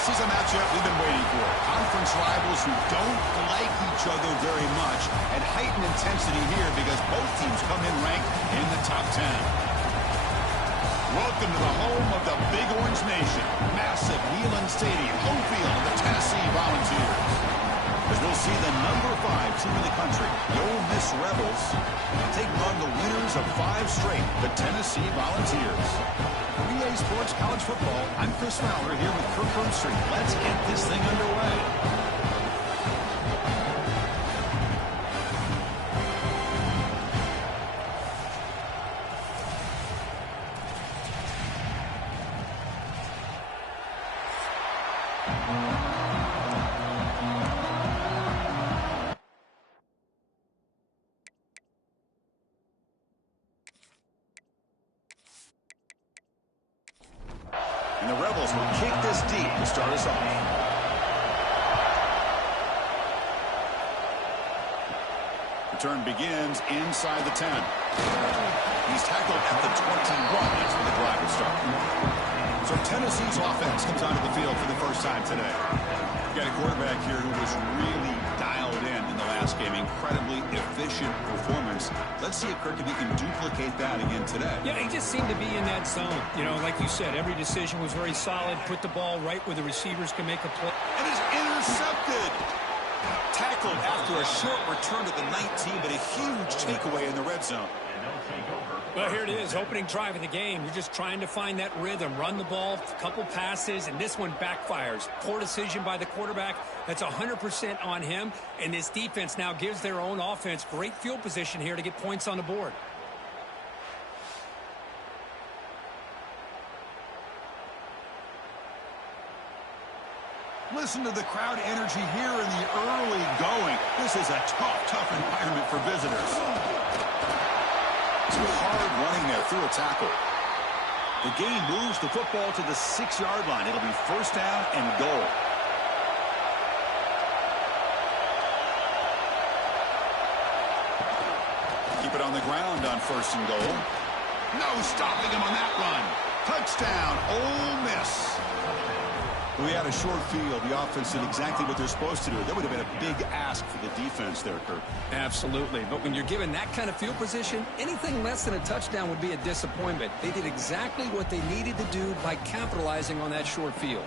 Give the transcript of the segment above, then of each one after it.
This is a matchup we've been waiting for. Conference rivals who don't like each other very much, and heightened intensity here because both teams come in ranked in the top 10. Welcome to the home of the Big Orange Nation. Massive Neyland Stadium, home field of the Tennessee Volunteers. As we'll see the number 5 team in the country, the Ole Miss Rebels, taking on the winners of 5 straight, the Tennessee Volunteers. For EA Sports College Football, I'm Chris Fowler here with Kirk Herbstreit. Let's get this thing underway. And the Rebels will kick this deep to start us off. Return begins inside the 10. He's tackled at the 21. That's where the drive will start. So Tennessee's offense comes onto the field for the first time today. You've got a quarterback here who was really dialed in the last game. Incredibly efficient performance. Let's see if Kirk, if he can duplicate that again today. Yeah, he just seemed to be in that zone. You know, like you said, every decision was very solid. Put the ball right where the receivers can make a play. And is intercepted. Tackled after a short return to the 19, but a huge takeaway in the red zone. Well, here it is, opening drive of the game. You're just trying to find that rhythm, run the ball, a couple passes, and this one backfires. Poor decision by the quarterback. That's 100% on him, and this defense now gives their own offense great field position here to get points on the board. Listen to the crowd energy here in the early going. This is a tough environment for visitors. It's hard running there through a tackle. The game moves the football to the 6-yard line. It'll be first down and goal. Keep it on the ground on first and goal. No stopping him on that run. Touchdown, Ole Miss. We had a short field. The offense did exactly what they're supposed to do. That would have been a big ask for the defense there, Kirk. Absolutely. But when you're given that kind of field position, anything less than a touchdown would be a disappointment. They did exactly what they needed to do by capitalizing on that short field.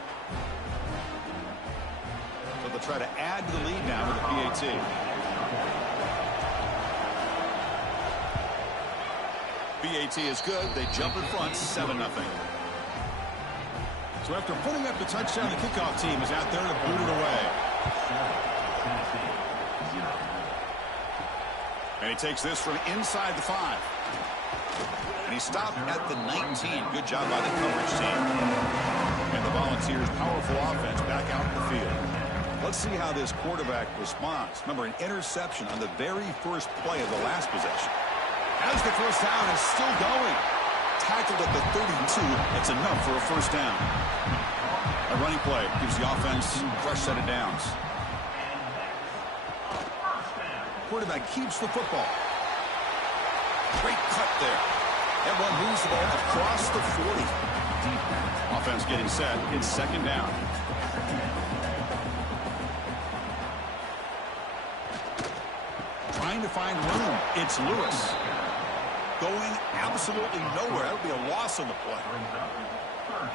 So they'll try to add to the lead now with the PAT. PAT is good. They jump in front, 7-0. So after putting up the touchdown, the kickoff team is out there to boot it away. And he takes this from inside the 5. And he stopped at the 19. Good job by the coverage team. And the Volunteers' powerful offense back out in the field. Let's see how this quarterback responds. Remember, an interception on the very first play of the last possession. As the first down is still going. Tackled at the 32. It's enough for a first down. A running play gives the offense a fresh set of downs. Quarterback keeps the football. Great cut there. That one moves the ball across the 40. Offense getting set. It's second down. Trying to find room. It's Lewis. Going absolutely nowhere. That would be a loss on the play.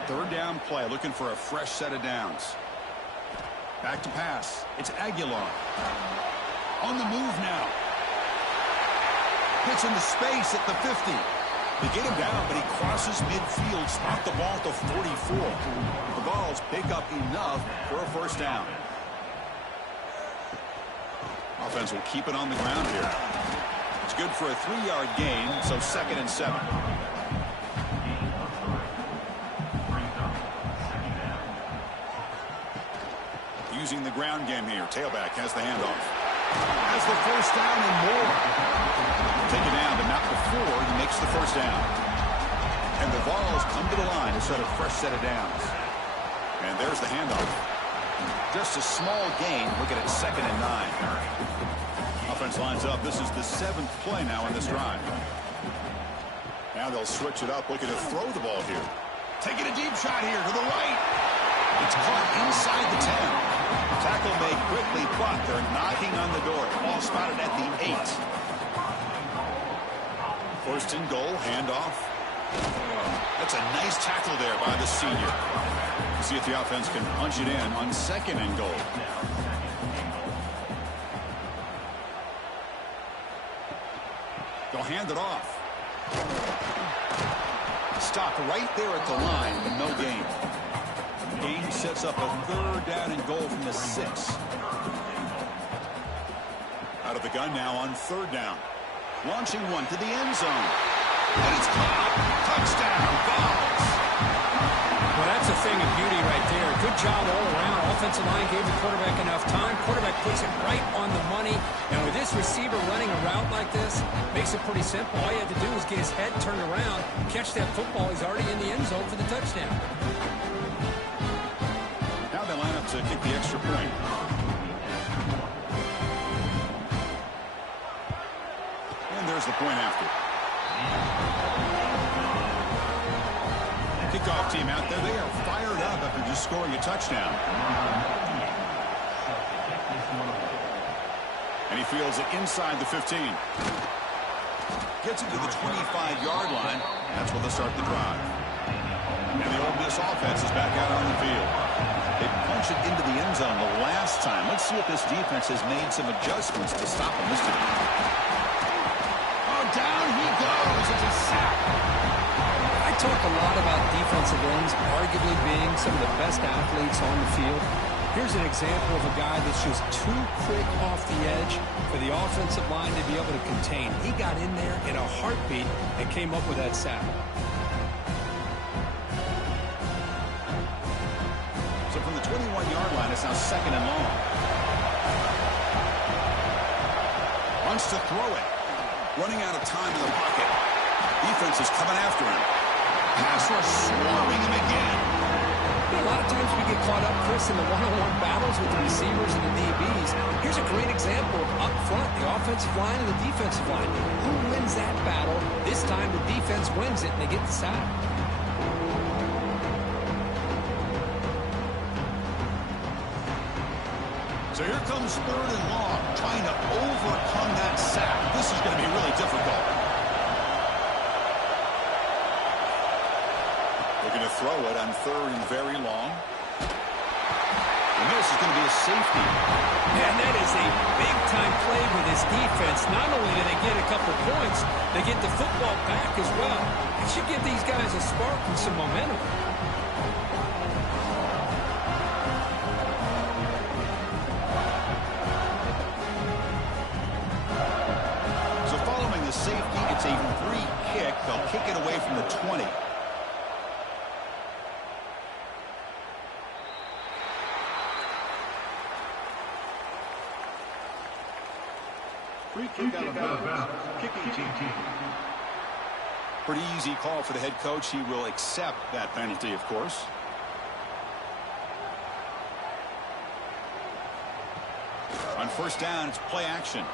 Third down play, looking for a fresh set of downs. Back to pass. It's Aguilar. On the move now. Hits into space at the 50. They get him down, but he crosses midfield. Spot the ball at the 44. The Vols pick up enough for a first down. Offense will keep it on the ground here. It's good for a 3-yard gain, so second and 7. Using the ground game here. Tailback has the handoff. Has the first down and more. Taken down, but not before he makes the first down. And the Vols come to the line to set a fresh set of downs. And there's the handoff. Just a small gain. Looking at second and 9. Offense lines up. This is the 7th play now in this drive. Now they'll switch it up, looking to throw the ball here. Taking a deep shot here to the right. It's caught inside the 10. Tackle made quickly, but they're knocking on the door. Ball spotted at the 8. First and goal, handoff. That's a nice tackle there by the senior. See if the offense can punch it in on second and goal. They'll hand it off. Stopped right there at the line, but no gain. Game sets up a third down and goal from the 6. Out of the gun now on third down. Launching one to the end zone. And it's caught. Touchdown, Vols. Well, that's a thing of beauty right there. Good job all around. Offensive line gave the quarterback enough time. Quarterback puts it right on the money. And with this receiver running a route like this, makes it pretty simple. All you have to do is get his head turned around, catch that football. He's already in the end zone for the touchdown. Now they line up to kick the extra point. And there's the point after. Kickoff team out there. They are fired up after just scoring a touchdown. And he fields it inside the 15. Gets it to the 25-yard line. That's where they'll start the drive. And the Ole Miss offense is back out on the field. They punched it into the end zone the last time. Let's see if this defense has made some adjustments to stop them this time. Oh, down he goes. It's a sack. I talk a lot about defensive ends arguably being some of the best athletes on the field. Here's an example of a guy that's just too quick off the edge for the offensive line to be able to contain. He got in there in a heartbeat and came up with that sack. So from the 21-yard line, it's now second and long. Wants to throw it. Running out of time in the pocket. Defense is coming after him. Pass rush swarming him again. A lot of times we get caught up, Chris, in the one-on-one battles with the receivers and the DBs. Here's a great example of up front, the offensive line and the defensive line. Who wins that battle? This time the defense wins it and they get the sack. So here comes third and long, trying to overcome that sack. This is going to be really difficult. Looking to throw it on third and very long. And this is going to be a safety. Man, that is a big-time play for this defense. Not only do they get a couple points, they get the football back as well. It should give these guys a spark and some momentum. So following the safety, it's a free kick. They'll kick it away from the 20. Free kick out of bounds. Kicking team. Pretty easy call for the head coach. He will accept that penalty, of course. On first down, it's play action.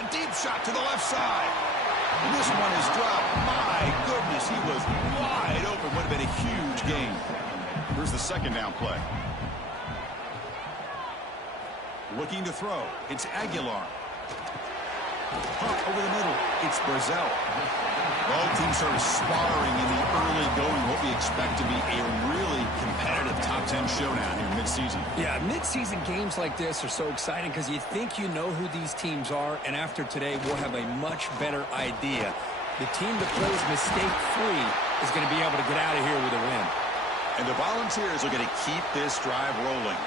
A deep shot to the left side. And this one is dropped. My goodness, he was wide open. Would have been a huge gain. Here's the second down play. Looking to throw. It's Aguilar. Pump over the middle. It's Brazil. Both teams sort of sparring in the early going. What we expect to be a really competitive top 10 showdown here midseason. Yeah, midseason games like this are so exciting because you think you know who these teams are, and after today, we'll have a much better idea. The team that plays mistake-free is going to be able to get out of here with a win. And the Volunteers are going to keep this drive rolling.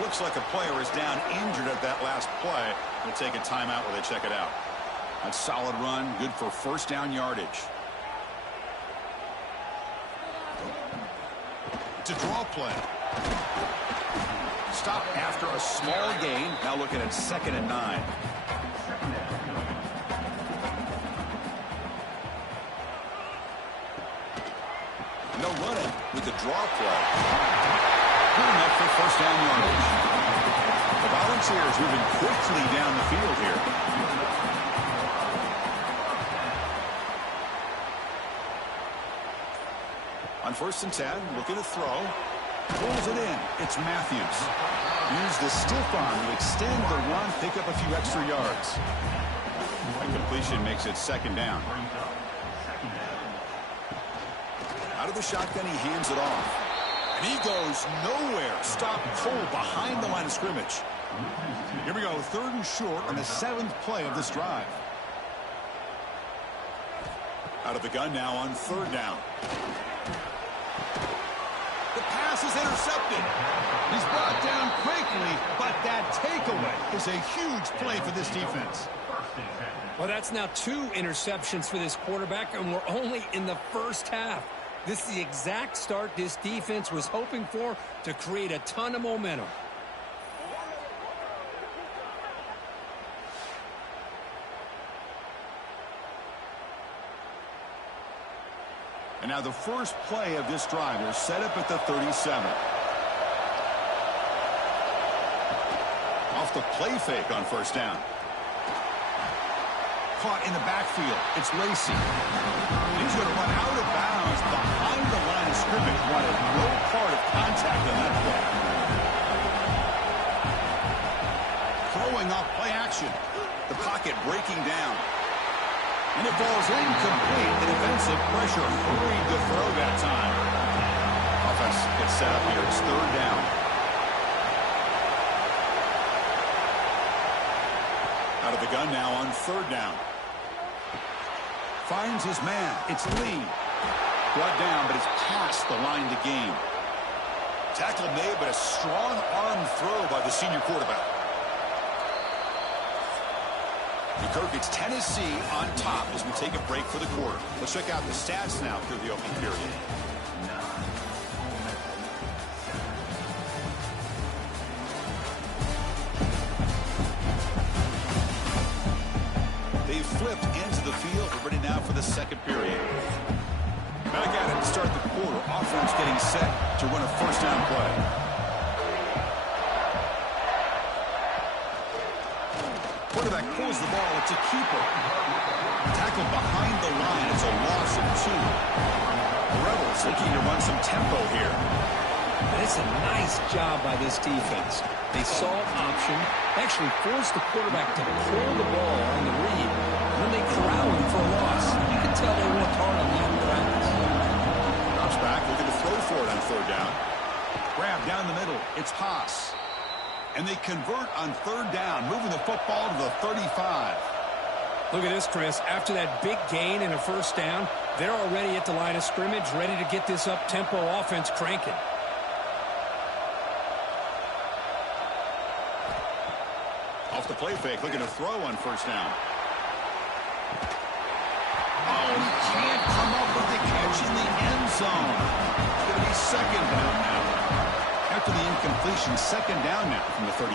Looks like a player is down injured at that last play. They'll take a timeout while they check it out. A solid run, good for first down yardage. It's a draw play. Stop after a small gain. Now looking at second and 9. No running with the draw play. Good enough for first down yardage. The Volunteers moving quickly down the field here. On first and 10, looking to throw. Pulls it in. It's Matthews. Use the stiff arm to extend the run, pick up a few extra yards. That completion makes it second down. Out of the shotgun, he hands it off. And he goes nowhere. Stop cold behind the line of scrimmage. Here we go, 3rd and short on the 7th play of this drive. Out of the gun now on 3rd down. The pass is intercepted. He's brought down quickly, but that takeaway is a huge play for this defense. Well, that's now 2 interceptions for this quarterback, and we're only in the first half. This is the exact start this defense was hoping for to create a ton of momentum. And now the first play of this drive is set up at the 37. Off the play fake on 1st down. Caught in the backfield. It's Lacy. He's going to run out of bounds behind the line of scrimmage. Wanted no part of contact on that play. Throwing off play action. The pocket breaking down. And it falls incomplete. The defensive pressure hurried the throw that time. Offense gets set up here. It's 3rd down. Out of the gun now on 3rd down. Finds his man. It's Lee. Brought down, but it's past the line to gain. Tackle made, but a strong arm throw by the senior quarterback. Kirk, it's Tennessee on top as we take a break for the quarter. Let's check out the stats now through the opening period. They've flipped into the field. We're ready now for the 2nd period. Back at it to start the quarter. Offense getting set to run a 1st down play. Quarterback pulls the ball. It's a keeper. Tackled behind the line. It's a loss of 2. The Rebels looking to run some tempo here. And it's a nice job by this defense. They saw an option, actually forced the quarterback to pull the ball on the read. When they corral him for a loss, you can tell they worked hard on the practice. Drops back, looking to throw for it on 3rd down. Grab down the middle. It's Haas. And they convert on 3rd down, moving the football to the 35. Look at this, Chris. After that big gain and a 1st down, they're already at the line of scrimmage, ready to get this up-tempo offense cranking. Off the play fake, looking to throw on 1st down. Oh, he can't come up with the catch in the end zone. It's going to be 2nd down now. After the incompletion, 2nd down now from the 35.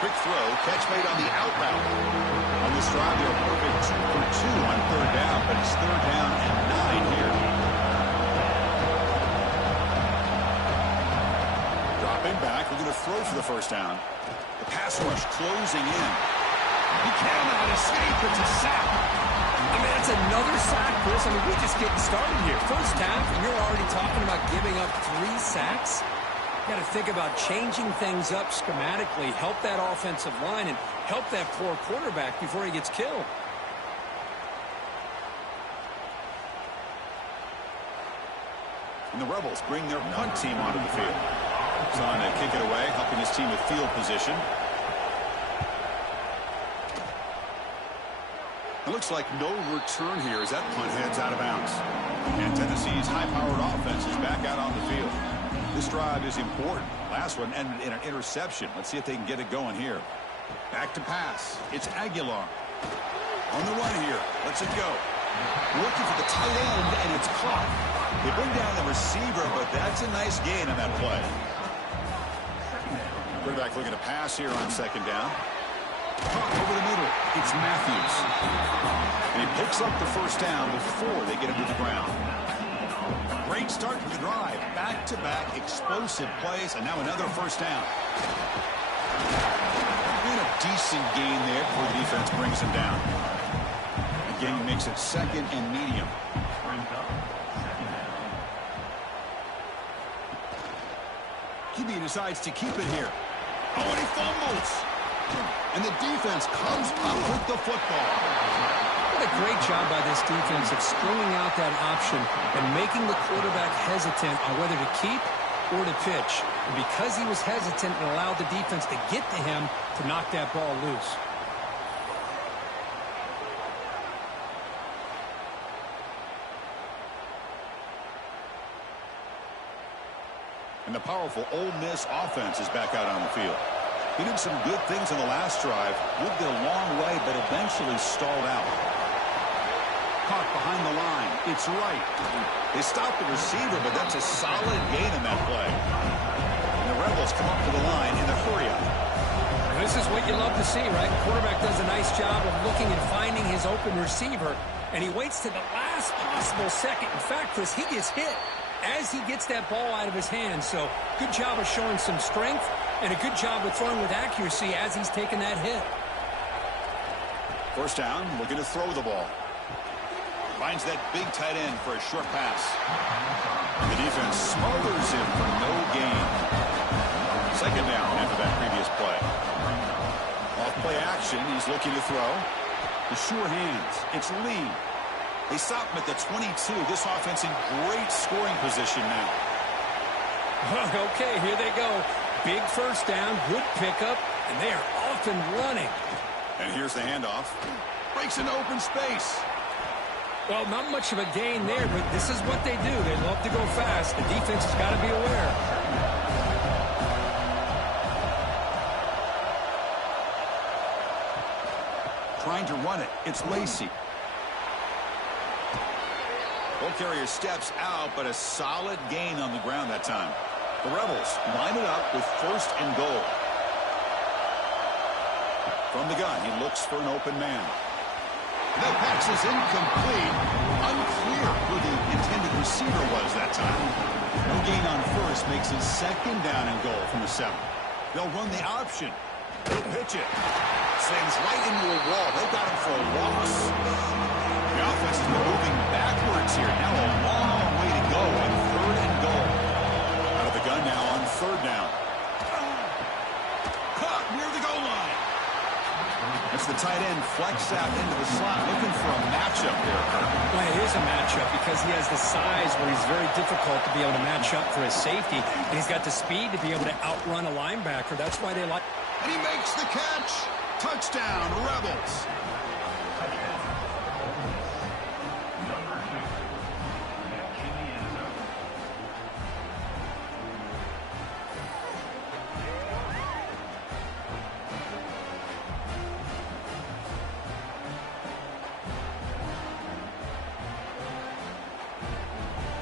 Quick throw, catch made on the out route. On this drive, they're perfect 2 for 2 on 3rd down, but it's 3rd down and 9 here. Dropping back, we're going to throw for the 1st down. The pass rush closing in. He cannot escape. It's a sack. I mean, that's another sack, Chris. I mean, we're just getting started here. 1st half, and you're already talking about giving up 3 sacks. Got to think about changing things up schematically, help that offensive line, and help that poor quarterback before he gets killed. And the Rebels bring their punt team onto the field. He's on to kick it away, helping his team with field position. It looks like no return here as that punt heads out of bounds. And Tennessee's high-powered offense is back out on the field. This drive is important. Last one ended in an interception. Let's see if they can get it going here. Back to pass. It's Aguilar. On the run here. Lets it go. Looking for the tight end, and it's caught. They bring down the receiver, but that's a nice gain on that play. Quarterback looking to pass here on 2nd down. Caught over the middle. It's Matthews. And he picks up the 1st down before they get him to the ground. Great start to the drive. Back-to-back explosive plays, and now another 1st down. And a decent gain there before the defense brings him down. The gain makes it 2nd and medium. Maybe he decides to keep it here. Oh, and he fumbles. And the defense comes up with the football. What a great job by this defense of stringing out that option and making the quarterback hesitant on whether to keep or to pitch. And because he was hesitant, it allowed the defense to get to him to knock that ball loose. And the powerful Ole Miss offense is back out on the field. He did some good things in the last drive, moved it a long way, but eventually stalled out. Caught behind the line. It's right. They stopped the receiver, but that's a solid gain in that play. And the Rebels come up to the line in a hurry-up. This is what you love to see, right? The quarterback does a nice job of looking and finding his open receiver, and he waits to the last possible second. In fact, Chris, he gets hit as he gets that ball out of his hands. So good job of showing some strength and a good job of throwing with accuracy as he's taking that hit. First down, looking to throw the ball. Finds that big tight end for a short pass. The defense smothers him for no gain. Second down after that previous play. Off play action, he's looking to throw. The sure hands. It's Lee. They stop him at the 22. This offense in great scoring position now. Okay, here they go. Big first down, good pickup, and they are off and running. And here's the handoff. Breaks into open space. Well, not much of a gain there, but this is what they do. They love to go fast. The defense has got to be aware. Trying to run it. It's Lacey. Ball carrier steps out, but a solid gain on the ground that time. The Rebels line it up with first and goal. From the gun, he looks for an open man. That pass is incomplete. Unclear who the intended receiver was that time. No gain on first makes it second down and goal from the 7. They'll run the option. They'll pitch it. Slams right into a wall. They got him for a loss. The offense has been moving backwards here. Now a long way to go on third and goal. Out of the gun now on third down. Caught near the goal line. It's the tight end flex out into the slot, looking for a matchup there. Well, it is a matchup because he has the size where he's very difficult to be able to match up for his safety. And he's got the speed to be able to outrun a linebacker. That's why they like. And he makes the catch. Touchdown, Rebels.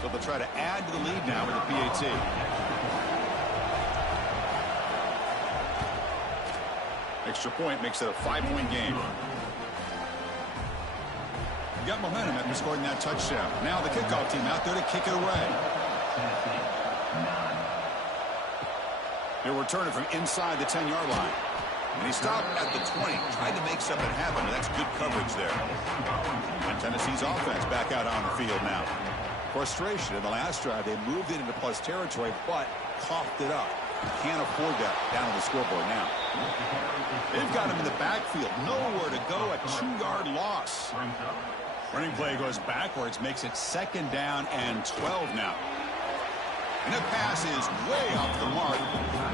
So they'll try to add to the lead now with the PAT. Extra point makes it a 5-point game. Got momentum after scoring that touchdown. Now the kickoff team out there to kick it away. They'll return it from inside the 10-yard line. And he stopped at the 20. Tried to make something happen, and that's good coverage there. And Tennessee's offense back out on the field now. Frustration in the last drive. They moved it into plus territory, but coughed it up. Can't afford that down on the scoreboard now. They've got him in the backfield. Nowhere to go. A 2-yard loss. Running play goes backwards. Makes it second down and 12 now. And the pass is way off the mark.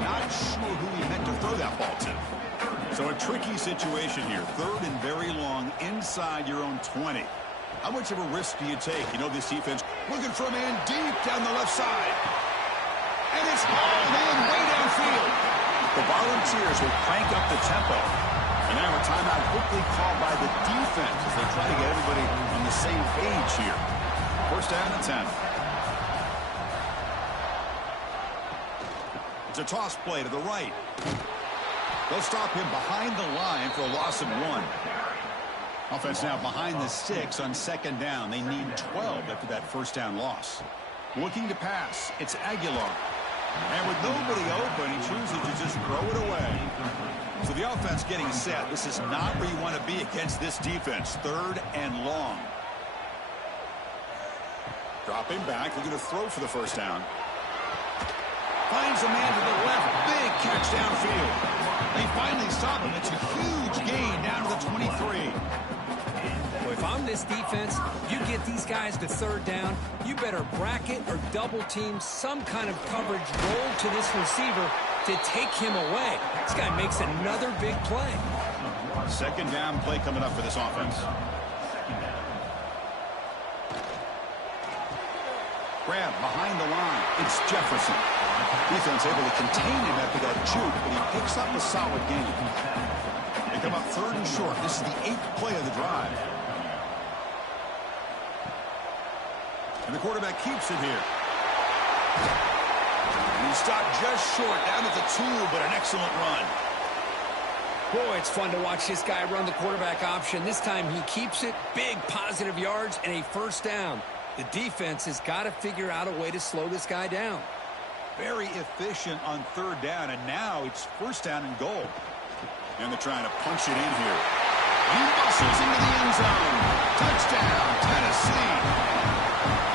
Not sure who he meant to throw that ball to. So a tricky situation here. Third and very long inside your own 20. How much of a risk do you take? You know this defense looking for a man deep down the left side. And it's hauled in way downfield. The Volunteers will crank up the tempo. And now a timeout quickly called by the defense as they try to get everybody on the same page here. First down and 10. It's a toss play to the right. They'll stop him behind the line for a loss of 1. Offense now behind the 6 on second down. They need 12 after that first down loss. Looking to pass. It's Aguilar. And with nobody open, he chooses to just throw it away. So the offense getting set. This is not where you want to be against this defense. Third and long. Dropping back. Looking to throw for the first down. Finds a man to the left. Big catch downfield. They finally stop him. It's a huge gain down to the 23. Well, if I'm this defense, you get these guys to third down, you better bracket or double team some kind of coverage roll to this receiver to take him away. This guy makes another big play. Second down play coming up for this offense. Grab behind the line. It's Jefferson. Defense able to contain him after that juke, but he picks up a solid gain. They come up third and short. This is the 8th play of the drive. And the quarterback keeps it here. And he stopped just short, down at the 2, but an excellent run. Boy, it's fun to watch this guy run the quarterback option. This time he keeps it, big positive yards, and a first down. The defense has got to figure out a way to slow this guy down. Very efficient on third down, and now it's first down and goal. And they're trying to punch it in here. He muscles into the end zone. Touchdown, Tennessee.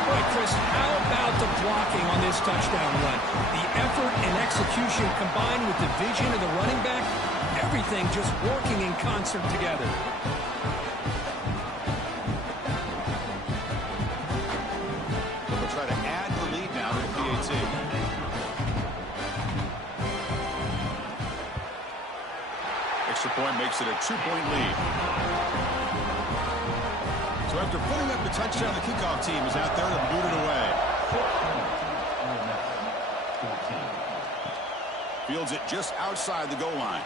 Boy, Chris, how about the blocking on this touchdown run? The effort and execution combined with the vision of the running back, everything just working in concert together. We'll try to add the lead now to the PAT. Extra point makes it a 2-point lead. So after putting up the touchdown, the kickoff team is out there to boot it away. Fields it just outside the goal line.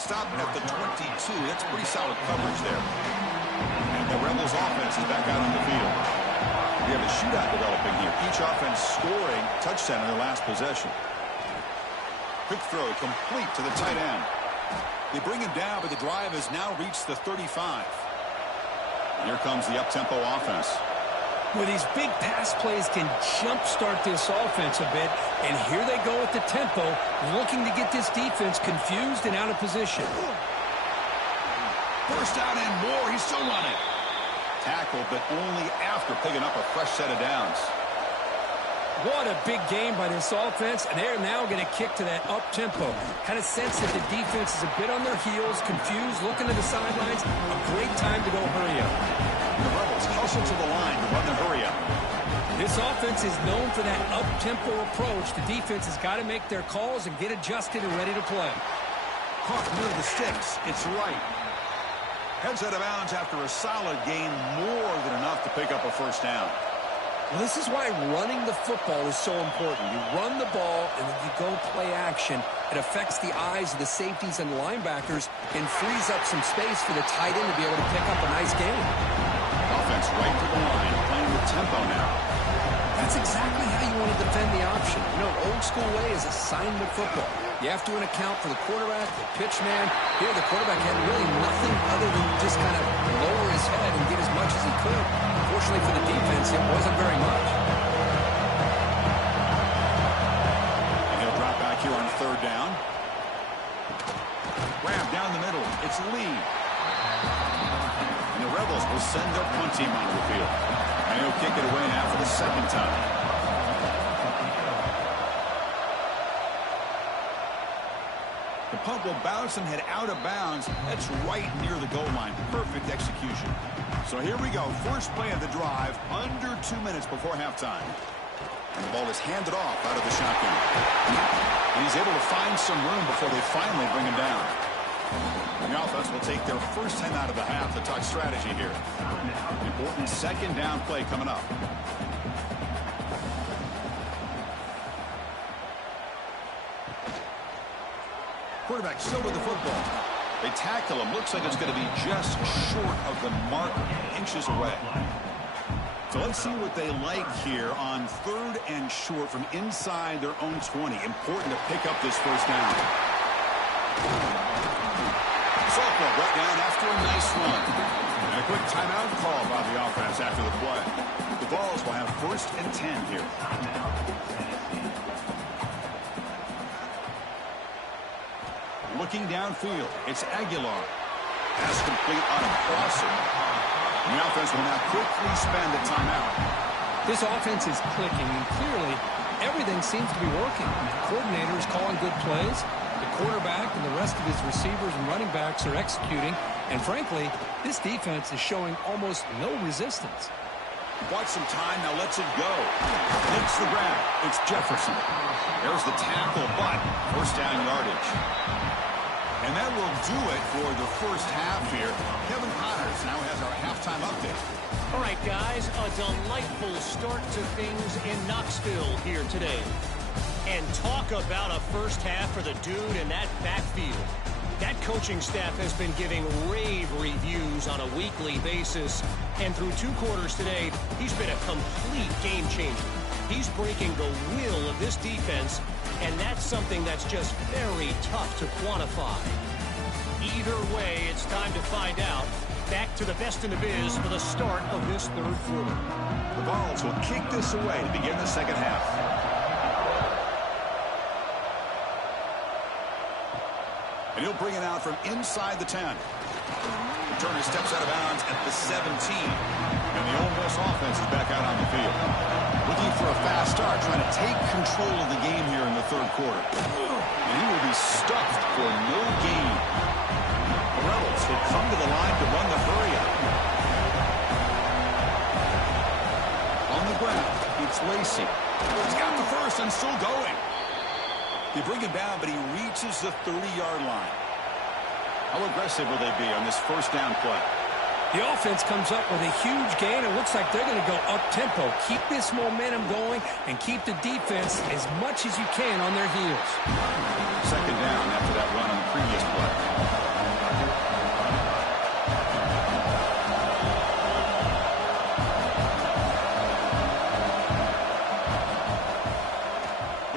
Stopped at the 22. That's pretty solid coverage there. And the Rebels offense is back out on the field. We have a shootout developing here. Each offense scoring touchdown in their last possession. Quick throw complete to the tight end. They bring him down, but the drive has now reached the 35. Here comes the up-tempo offense. Well, these big pass plays can jumpstart this offense a bit, and here they go at the tempo, looking to get this defense confused and out of position. First down and more. He's still running. Tackle, but only after picking up a fresh set of downs. What a big game by this offense, and they're now going to kick to that up-tempo. Kind of sense that the defense is a bit on their heels, confused, looking to the sidelines. A great time to go hurry up. The Rebels hustle to the line to run the hurry up. This offense is known for that up-tempo approach. The defense has got to make their calls and get adjusted and ready to play. Caught near the sticks. It's right. Heads out of bounds after a solid gain, more than enough to pick up a first down. Well, this is why running the football is so important. You run the ball, and then you go play action. It affects the eyes of the safeties and linebackers and frees up some space for the tight end to be able to pick up a nice gain. Offense right to the line, playing with tempo now. That's exactly how you want to defend the option. You know, old school way is assignment football. You have to account for the quarterback, the pitch man. Here, the quarterback had really nothing other than just kind of lower his head and get as much as he could. Fortunately for the defense, it wasn't very much. And he'll drop back here on third down. Grab down the middle. It's Lee. And the Rebels will send their punt team onto the field. And he'll kick it away now for the second time. The punt will bounce and head out of bounds. That's right near the goal line. Perfect execution. So here we go. First play of the drive, under 2 minutes before halftime. And the ball is handed off out of the shotgun. And he's able to find some room before they finally bring him down. And the offense will take their first 10 out of the half to talk strategy here. Important second down play coming up. Quarterback still with the football. They tackle him. Looks like it's going to be just short of the mark, inches away. So let's see what they like here on third and short from inside their own 20. Important to pick up this first down. Softball brought down after a nice run. And a quick timeout call by the offense after the play. The Vols will have first and 10 here. Looking downfield, it's Aguilar. Pass complete on a crosser. And the offense will now quickly spend the timeout. This offense is clicking, and clearly everything seems to be working. The coordinator is calling good plays. The quarterback and the rest of his receivers and running backs are executing. And frankly, this defense is showing almost no resistance. Watch some time, now lets it go. Makes the grab. It's Jefferson. There's the tackle, but first down yardage. And that will do it for the first half here. Kevin Connors now has our halftime update. All right, guys, a delightful start to things in Knoxville here today. And talk about a first half for the dude in that backfield. That coaching staff has been giving rave reviews on a weekly basis. And through 2 quarters today, he's been a complete game changer. He's breaking the will of this defense, and that's something that's just very tough to quantify. Either way, it's time to find out. Back to the best in the biz for the start of this third quarter. The Vols will kick this away to begin the second half. And he'll bring it out from inside the 10. Turner steps out of bounds at the 17. And the Ole Miss offense is back out on the field. Looking for a fast start, trying to take control of the game here in the third quarter. And he will be stuffed for no gain. The Rebels will come to the line to run the hurry-up. On the ground, it's Lacey. He's got the first and still going. They bring him down, but he reaches the 30-yard line. How aggressive will they be on this first down play? The offense comes up with a huge gain. It looks like they're going to go up-tempo. Keep this momentum going and keep the defense as much as you can on their heels. Second down after that run on the previous play.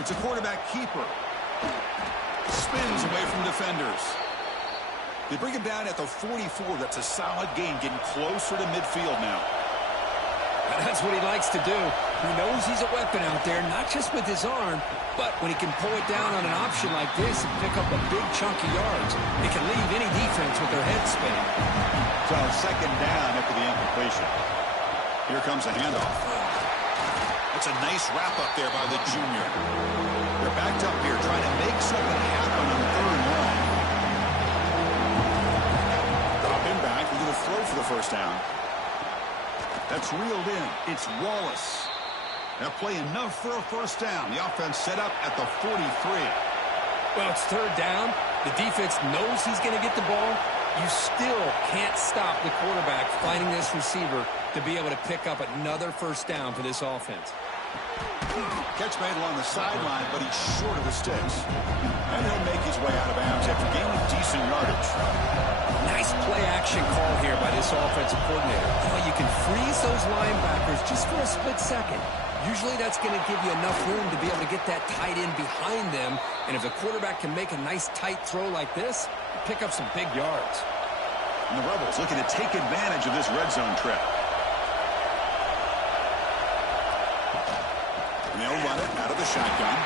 It's a quarterback keeper. Spins away from defenders. They bring him down at the 44. That's a solid gain, getting closer to midfield now. And that's what he likes to do. He knows he's a weapon out there, not just with his arm, but when he can pull it down on an option like this and pick up a big chunk of yards, it can leave any defense with their head spinning. So second down after the incompletion. Here comes a handoff. That's a nice wrap-up there by the junior. They're backed up here trying to make something happen on third and long. Dropping back, we're going to throw for the first down. That's reeled in. It's Wallace. That play enough for a first down. The offense set up at the 43. Well, it's third down. The defense knows he's going to get the ball. You still can't stop the quarterback finding this receiver to be able to pick up another first down for this offense. Catch made along the sideline, but he's short of the sticks. And he'll make his way out of bounds after gaining decent yardage. Nice play-action call here by this offensive coordinator. Oh, you can freeze those linebackers just for a split second. Usually that's going to give you enough room to be able to get that tight end behind them. And if the quarterback can make a nice tight throw like this, pick up some big yards. And the Rebels looking to take advantage of this red zone trip. And they'll run it out of the shotgun.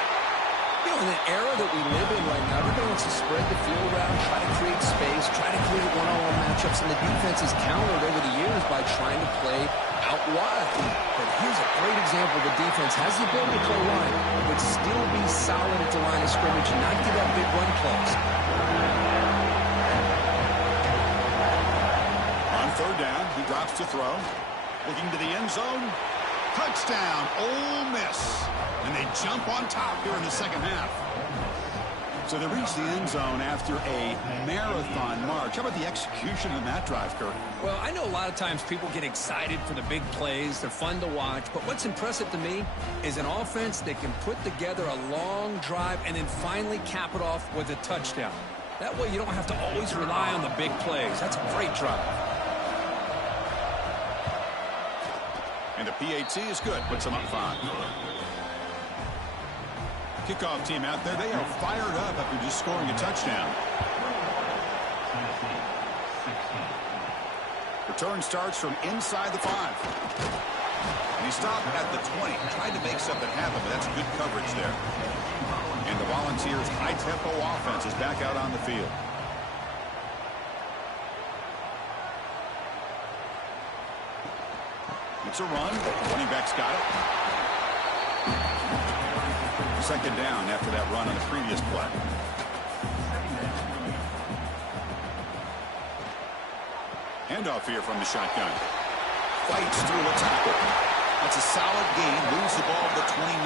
You know, in the era that we live in right now, everybody wants to spread the field around, try to create space, try to create one-on-one matchups, and the defense has countered over the years by trying to play out wide. But here's a great example. The defense has the ability to play wide, but still be solid at the line of scrimmage and not give up big run plays. On third down, he drops to throw. Looking to the end zone. Touchdown, Ole Miss. And they jump on top here in the second half. So they reach the end zone after a marathon march. How about the execution in that drive, Kurt? Well, I know a lot of times people get excited for the big plays. They're fun to watch. But what's impressive to me is an offense that can put together a long drive and then finally cap it off with a touchdown. That way you don't have to always rely on the big plays. That's a great drive. And the PAT is good. Puts them up 5. Kickoff team out there. They are fired up after just scoring a touchdown. Return starts from inside the 5. And he stopped at the 20. Tried to make something happen, but that's good coverage there. And the Volunteers' high-tempo offense is back out on the field. It's a run. Running back's got it. Second down after that run on the previous play. Handoff here from the shotgun. Fights through a tackle. That's a solid gain. Moves the ball to the 29.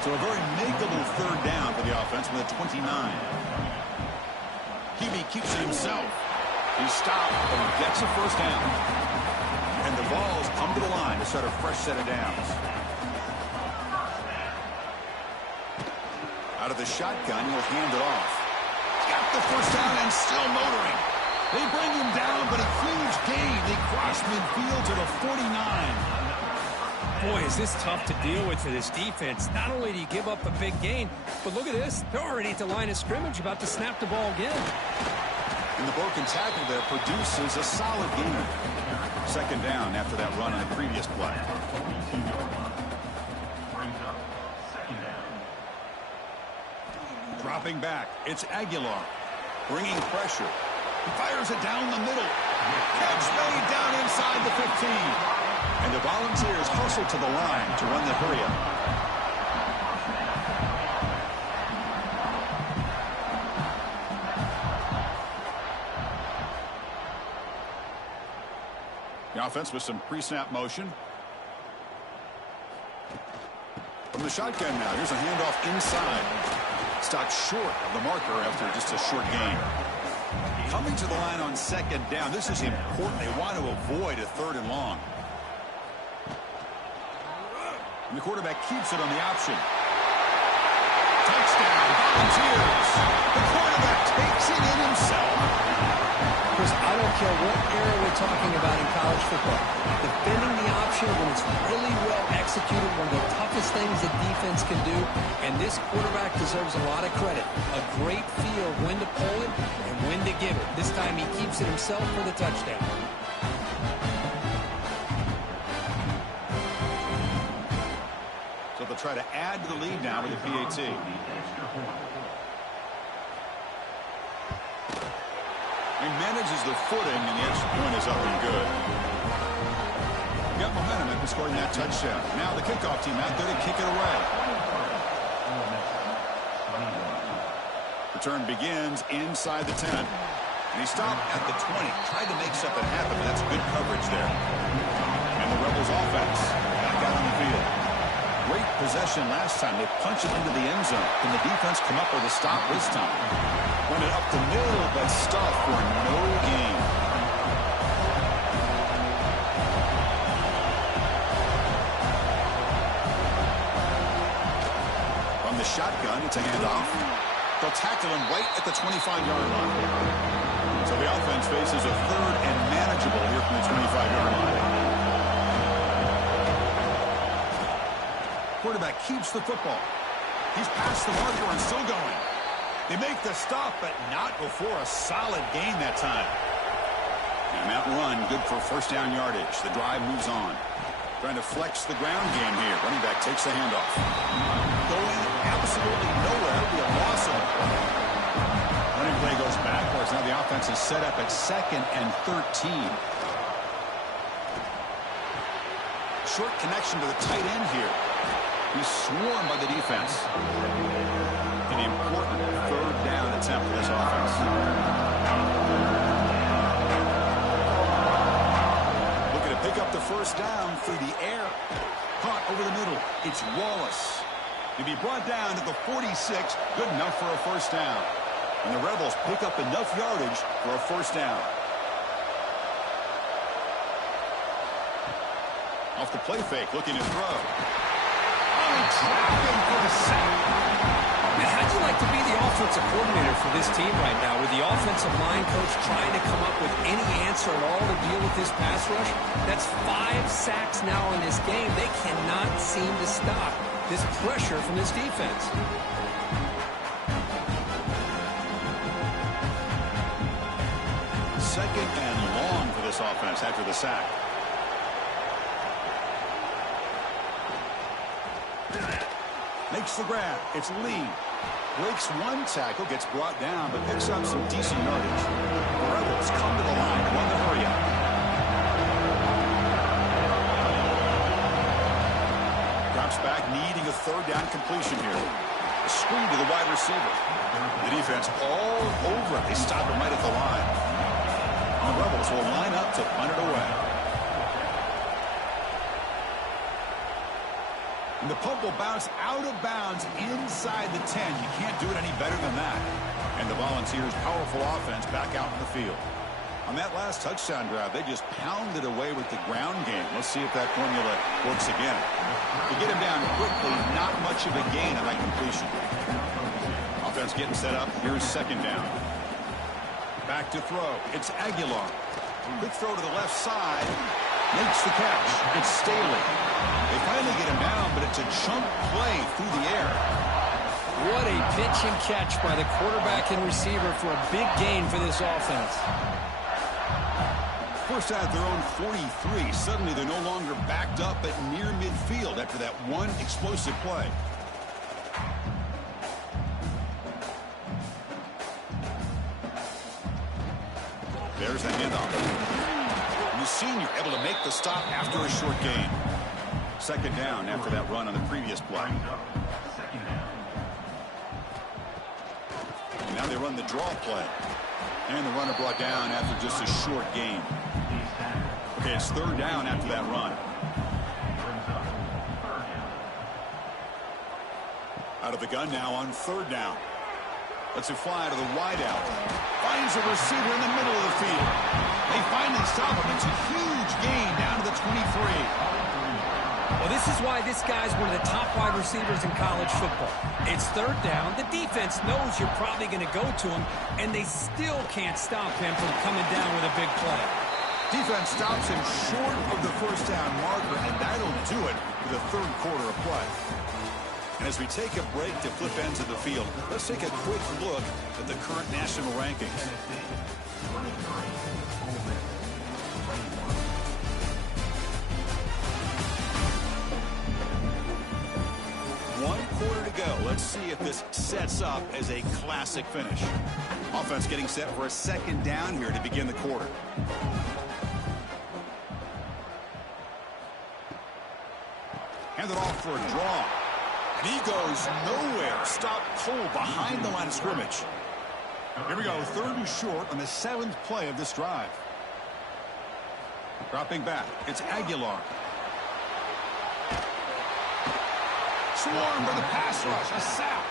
So a very makeable third down for the offense with a 29. Hebe keeps it himself. He stopped and he gets a first down. And the Vols come to the line to start a fresh set of downs. Out of the shotgun, he'll hand it off. Got the first down and still motoring. They bring him down, but a huge gain. They cross midfield to the 49. Boy, is this tough to deal with for this defense. Not only do you give up a big gain, but look at this. They're already at the line of scrimmage, about to snap the ball again. And the broken tackle there produces a solid gain. Second down after that run on the previous play. Dropping back, it's Aguilar. Bringing pressure. He fires it down the middle. Catch made down inside the 15. And the Volunteers hustle to the line to run the hurry-up. The offense with some pre-snap motion. From the shotgun now, here's a handoff inside. Stopped short of the marker after just a short gain. Coming to the line on second down. This is important. They want to avoid a third and long. And the quarterback keeps it on the option. Touchdown, Volunteers. The quarterback takes it in himself. Chris, I don't care what era we're talking about in college football. Defending the option when it's really well executed, one of the toughest things that defense can do, and this quarterback deserves a lot of credit. A great feel of when to pull it and when to give it. This time he keeps it himself for the touchdown. So they'll try to add to the lead now with the PAT. He manages the footing, and the extra point is up and good. Got momentum after scoring that touchdown. Now the kickoff team out there to kick it away. Return begins inside the 10. And he stopped at the 20. Tried to make something happen, but that's good coverage there. And the Rebels offense back out on the field. Great possession last time. They punch it into the end zone. Can the defense come up with a stop this time? Run it up the middle, but stuff for no gain. From the shotgun, it's a handoff. They'll tackle him right at the 25-yard line. So the offense faces a third and manageable here from the 25-yard line. Quarterback keeps the football. He's past the marker and still going. They make the stop, but not before a solid gain that time. And that run, good for first down yardage. The drive moves on. Trying to flex the ground game here. Running back takes the handoff. Going absolutely nowhere. It'll be a loss of it. Running play goes backwards. Now the offense is set up at 2nd and 13. Short connection to the tight end here. He's swarmed by the defense. An important third down attempt for this offense. Looking to pick up the first down through the air. Caught over the middle. It's Wallace. To be brought down to the 46, good enough for a first down. And the Rebels pick up enough yardage for a first down. Off the play fake, looking to throw. Trapping for the sack. Man, how'd you like to be the offensive coordinator for this team right now, with the offensive line coach trying to come up with any answer at all to deal with this pass rush? That's 5 sacks now in this game. They cannot seem to stop this pressure from this defense. Second and long for this offense after the sack. Makes the grab. It's Lee. Breaks one tackle, gets brought down, but picks up some decent yardage. The Rebels come to the line, run the hurry-up. Drops steps back, needing a third down completion here. A screen to the wide receiver. The defense all over it. They stop him right at the line. And the Rebels will line up to punt it away. And the punt will bounce out of bounds inside the 10. You can't do it any better than that. And the Volunteers' powerful offense back out in the field. On that last touchdown drive, they just pounded away with the ground game. Let's see if that formula works again. To get him down quickly, not much of a gain on that completion. Offense getting set up. Here's second down. Back to throw. It's Aguilar. Quick throw to the left side. Makes the catch. It's Staley. They finally get him down, but it's a chunk play through the air. What a pitch and catch by the quarterback and receiver for a big gain for this offense. First out their own 43. Suddenly they're no longer backed up at near midfield after that one explosive play. There's the handoff. And the senior able to make the stop after a short gain. Second down after that run on the previous play. And now they run the draw play. And the runner brought down after just a short gain. Okay, it's third down after that run. Out of the gun now on third down. Lets it fly to the wideout. Finds a receiver in the middle of the field. They finally stop him. It's a huge gain down to the 23. Well, this is why this guy's one of the top wide receivers in college football. It's third down. The defense knows you're probably going to go to him, and they still can't stop him from coming down with a big play. Defense stops him short of the first down marker, and that'll do it for the third quarter of play. And as we take a break to flip ends of the field, let's take a quick look at the current national rankings. One quarter to go. Let's see if this sets up as a classic finish. Offense getting set for a second down here to begin the quarter. Handed off for a draw. And he goes nowhere. Stop cold behind the line of scrimmage. Here we go. Third and short on the 7th play of this drive. Dropping back. It's Aguilar. Swarm for the pass rush. A sack.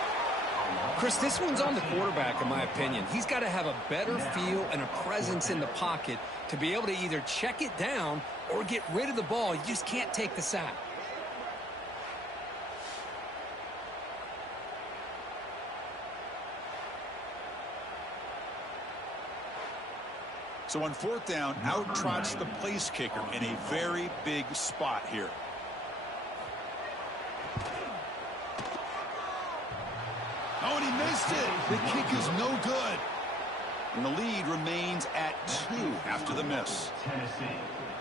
Chris, this one's on the quarterback, in my opinion. He's got to have a better feel and a presence in the pocket to be able to either check it down or get rid of the ball. You just can't take the sack. So on fourth down, out trots the place kicker in a very big spot here. Oh, and he missed it. The kick is no good. And the lead remains at 2 after the miss.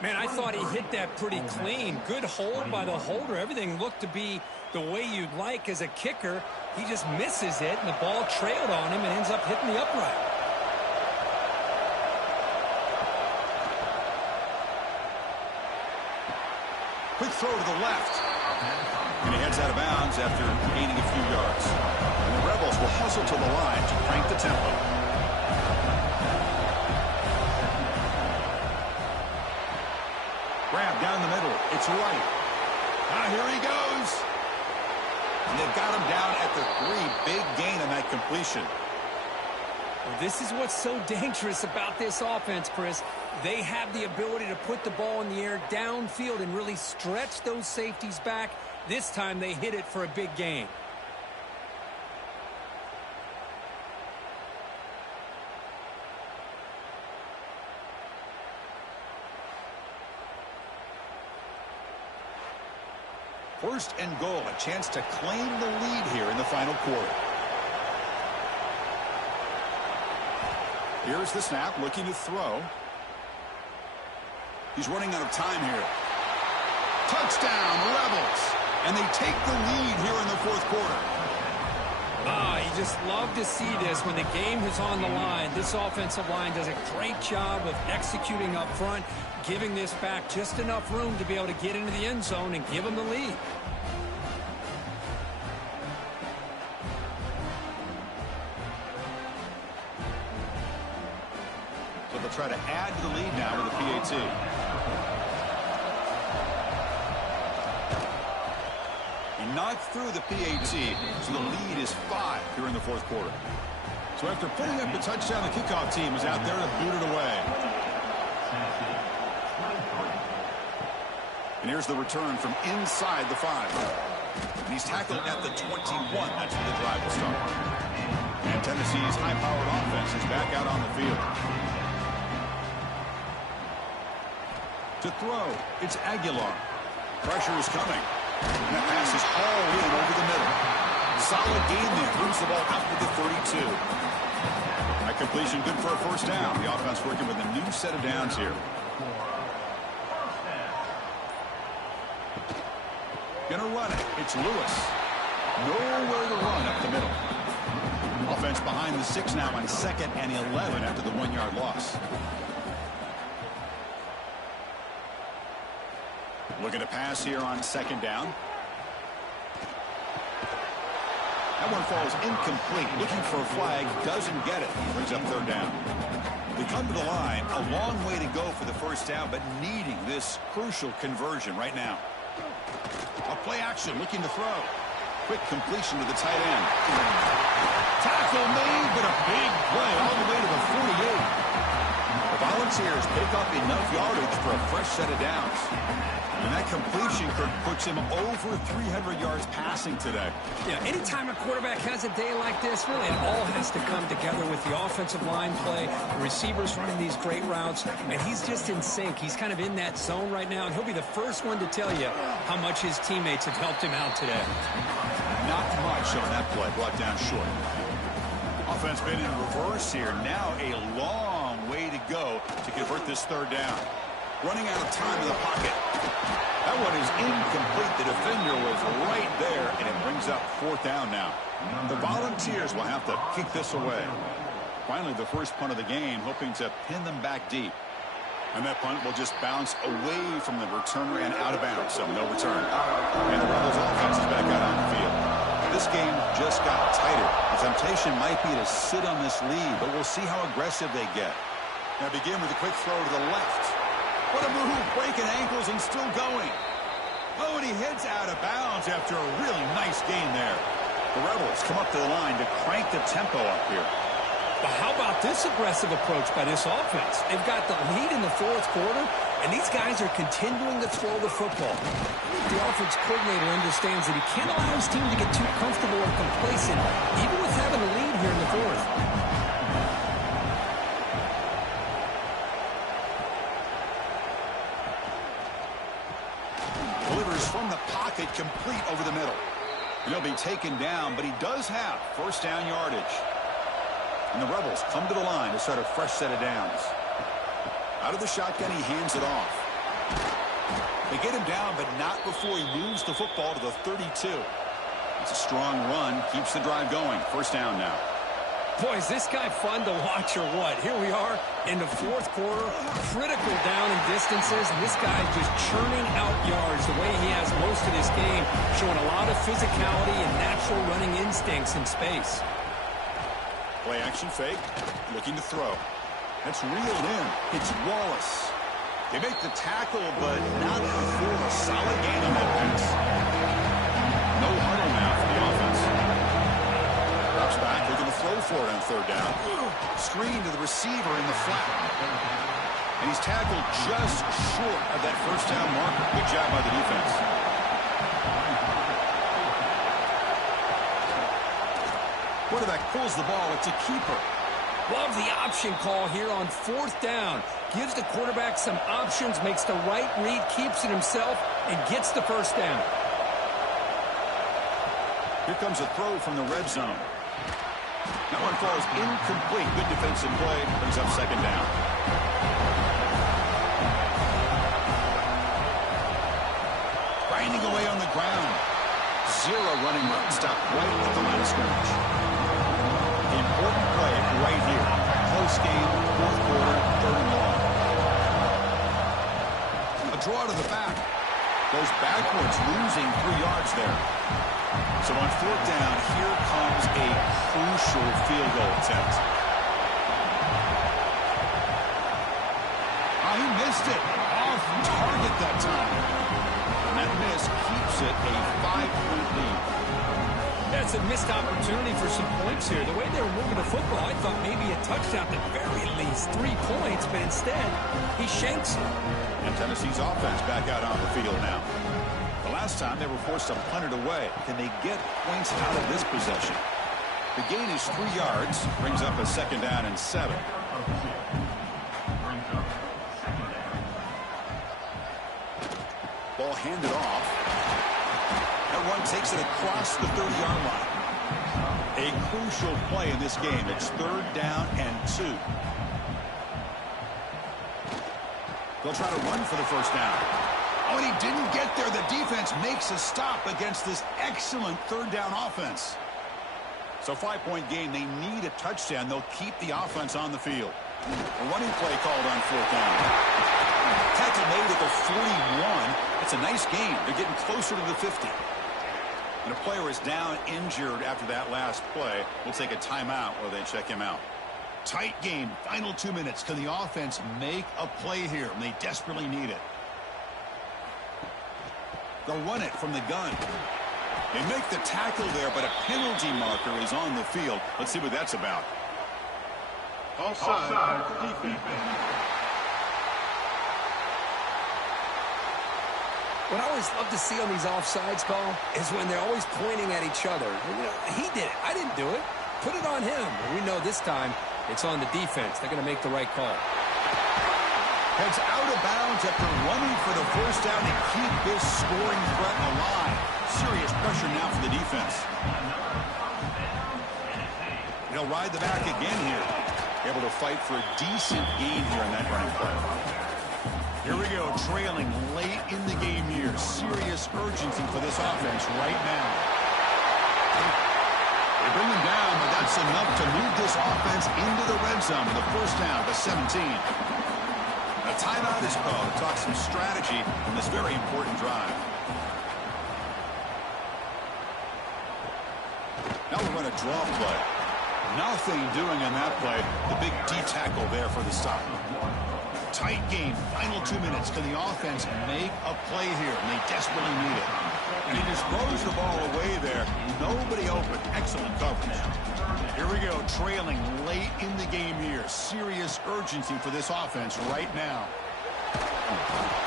Man, I thought he hit that pretty clean. Good hold by the holder. Everything looked to be the way you'd like as a kicker. He just misses it, and the ball trailed on him and ends up hitting the upright. Quick throw to the left. And he heads out of bounds after gaining a few yards. And the Rebels will hustle to the line to crank the tempo. Grab down the middle. It's right. Here he goes. And they've got him down at the 3. Big gain on that completion. Well, this is what's so dangerous about this offense, Chris. They have the ability to put the ball in the air downfield and really stretch those safeties back. This time they hit it for a big gain. First and goal, a chance to claim the lead here in the final quarter. Here's the snap, looking to throw. He's running out of time here. Touchdown, Rebels. And they take the lead here in the fourth quarter. You just love to see this when the game is on the line. This offensive line does a great job of executing up front, giving this back just enough room to be able to get into the end zone and give them the lead. but they'll try to add to the lead now with a PAT. He knocked through the PAT, so the lead is 5 here in the fourth quarter. So after putting up the touchdown, the kickoff team is out there to boot it away. And here's the return from inside the 5. And he's tackled at the 21. That's where the drive will start. And Tennessee's high-powered offense is back out on the field. To throw, it's Aguilar. Pressure is coming. And that pass is hauled in over the middle. Solid gain there. Moves the ball out to the 32. That completion good for a first down. The offense working with a new set of downs here. Gonna run it. It's Lewis. Nowhere to run up the middle. Offense behind the 6 now on 2nd and 11 after the 1-yard loss. Looking to pass here on 2nd down. That one falls incomplete. Looking for a flag. Doesn't get it. Brings up 3rd down. They come to the line. A long way to go for the first down, but needing this crucial conversion right now. A play action, looking to throw. Quick completion to the tight end. Tackle made, but a big play all the way to the 48. The Volunteers pick up enough yardage for a fresh set of downs. And that completion puts him over 300 yards passing today. Yeah, anytime a quarterback has a day like this, really it all has to come together with the offensive line play, the receivers running these great routes, and he's just in sync. He's kind of in that zone right now, and he'll be the first one to tell you how much his teammates have helped him out today. Not much on that play, brought down short. Offense been in reverse here. Now a long way to go to convert this 3rd down. Running out of time in the pocket. That one is incomplete. The defender was right there, and it brings up 4th down now. The Volunteers will have to kick this away. Finally, the first punt of the game, hoping to pin them back deep. And that punt will just bounce away from the returner and out of bounds, so no return. And the Rebels offense is back out on the field. This game just got tighter. The temptation might be to sit on this lead, but we'll see how aggressive they get. Now begin with a quick throw to the left. What a move, breaking ankles and still going. Oh, and he heads out of bounds after a really nice gain there. The Rebels come up to the line to crank the tempo up here. But how about this aggressive approach by this offense? They've got the lead in the 4th quarter, and these guys are continuing to throw the football. The offense coordinator understands that he can't allow his team to get too comfortable or complacent, even with having a lead here in the 4th. From the pocket, complete over the middle. He'll be taken down, but he does have first down yardage. And the Rebels come to the line to start a fresh set of downs. Out of the shotgun, he hands it off. They get him down, but not before he moves the football to the 32. It's a strong run, keeps the drive going. First down now. Boy, is this guy fun to watch or what? Here we are in the 4th quarter, critical down and distances, and this guy just churning out yards the way he has most of this game, showing a lot of physicality and natural running instincts in space. Play action fake, looking to throw. That's reeled in. It's Wallace. They make the tackle, but not before a solid gain on that pass. No huddle now for the offense. Drops back, looking to throw for it on 3rd down. Screen to the receiver in the flat. And he's tackled just short of that first down marker. Good job by the defense. Quarterback pulls the ball. It's a keeper. Love the option call here on 4th down. Gives the quarterback some options, makes the right read, keeps it himself, and gets the first down. Here comes a throw from the red zone. That one falls incomplete. Good defensive play. Brings up 2nd down. Grinding away on the ground. 0 running run. Stopped right at the line of scrimmage. Important play right here. Close game, 4th quarter, 3rd and long. A draw to the back. Goes backwards, losing 3 yards there. So on 4th down, here comes a crucial field goal attempt. missed opportunity for some points here. The way they were moving the football, I thought maybe a touchdown at the very least, 3 points, but instead, he shanks it. And Tennessee's offense back out on the field now. The last time they were forced to punt it away. Can they get points out of this possession? The gain is 3 yards, brings up a 2nd down and 7. Ball handed off. That run takes it across the 30-yard line. A crucial play in this game. It's 3rd down and 2. They'll try to run for the 1st down. Oh, and he didn't get there. The defense makes a stop against this excellent 3rd down offense. So 5-point game. They need a touchdown. They'll keep the offense on the field. A running play called on 4th down. Tackle made at the 41. It's a nice game. They're getting closer to the 50. And a player is down injured after that last play. We'll take a timeout while they check him out. Tight game. Final 2 minutes. Can the offense make a play here? And they desperately need it. They'll run it from the gun. They make the tackle there, but a penalty marker is on the field. Let's see what that's about. Offside. Defense. What I always love to see on these offsides call is when they're always pointing at each other. You know, he did it. I didn't do it. Put it on him. And we know this time it's on the defense. They're going to make the right call. Heads out of bounds after running for the 1st down to keep this scoring threat alive. Serious pressure now for the defense. They'll ride the back again here. Able to fight for a decent gain here in that running play. Here we go, trailing late in the game here. Serious urgency for this offense right now. They bring him down, but that's enough to move this offense into the red zone with a 1st down to 17. A timeout is called to talk some strategy in this very important drive. Now we run a draw play. Nothing doing on that play. The big D tackle there for the stop. Tight game. Final 2 minutes. Can the offense make a play here? And they desperately need it. And he just throws the ball away there. Nobody open. Excellent coverage. Here we go. Trailing late in the game here. Serious urgency for this offense right now.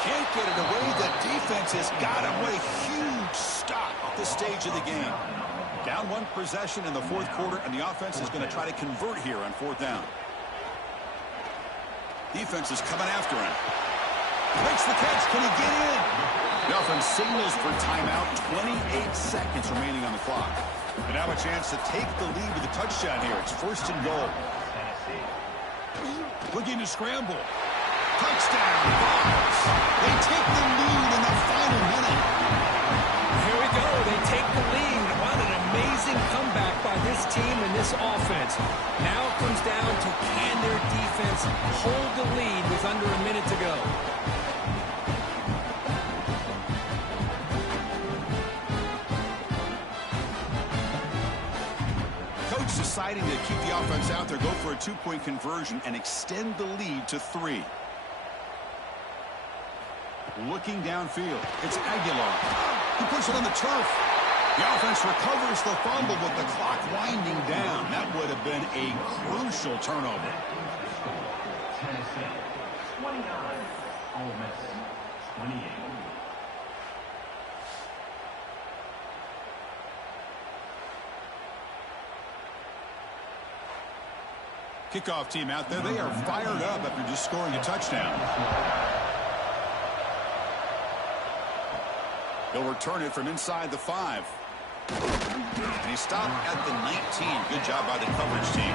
Can't get it away. The defense has got him. What a huge stop at this stage of the game. Down 1 possession in the 4th quarter, and the offense is going to try to convert here on 4th down. Defense is coming after him. Breaks the catch. Can he get in? The offense signals for timeout. 28 seconds remaining on the clock. And now a chance to take the lead with a touchdown here. It's 1st and goal. Looking to scramble. Touchdown. Balls. They take the lead in the final minute. Here we go. They take the lead. What an amazing comeback by this team and this offense. Now it comes down to can their defense hold the lead with under a minute to go. Coach deciding to keep the offense out there, go for a 2-point conversion and extend the lead to 3. Looking downfield. It's Aguilar. He puts it on the turf. The offense recovers the fumble with the clock winding down. That would have been a crucial turnover. Tennessee. 29. Ole Miss. 28. Kickoff team out there. They are fired up after just scoring a touchdown. They'll return it from inside the 5. And he stopped at the 19. Good job by the coverage team.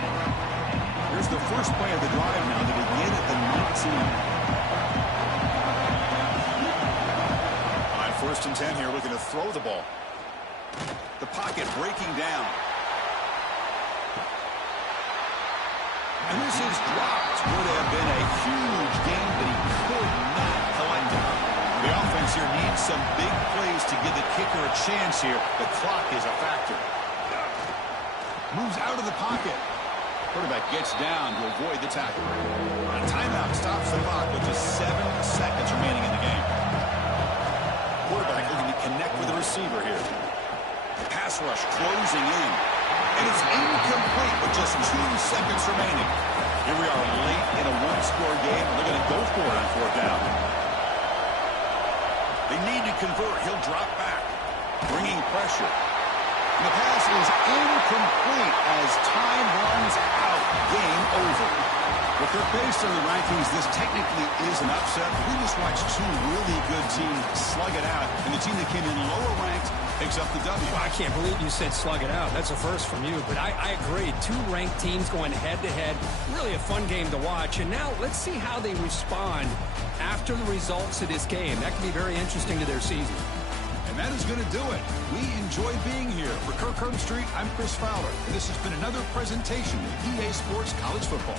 Here's the first play of the drive now to begin at the 19. On 1st and 10 here, looking to throw the ball. The pocket breaking down. And this is dropped. Would have been a huge gain, but he could not collect it. The offense here needs some big plays to give the kicker a chance here. The clock is a factor. Moves out of the pocket. Quarterback gets down to avoid the tackle. A timeout stops the clock with just 7 seconds remaining in the game. Quarterback looking to connect with the receiver here. Pass rush closing in. And it's incomplete with just 2 seconds remaining. Here we are late in a one-score game. They're going to go for it on 4th down. They need to convert. He'll drop back, bringing pressure. And the pass is incomplete as time runs out. Game over. Well, Kirk, based on the rankings, this technically is an upset. We just watched 2 really good teams slug it out, and the team that came in lower ranked picks up the W. Well, I can't believe you said slug it out. That's a first from you, but I agree. 2 ranked teams going head-to-head. Really a fun game to watch. And now let's see how they respond after the results of this game. That can be very interesting to their season. And that is going to do it. We enjoyed being here. For Kirk Street, I'm Chris Fowler, and this has been another presentation of EA Sports College Football.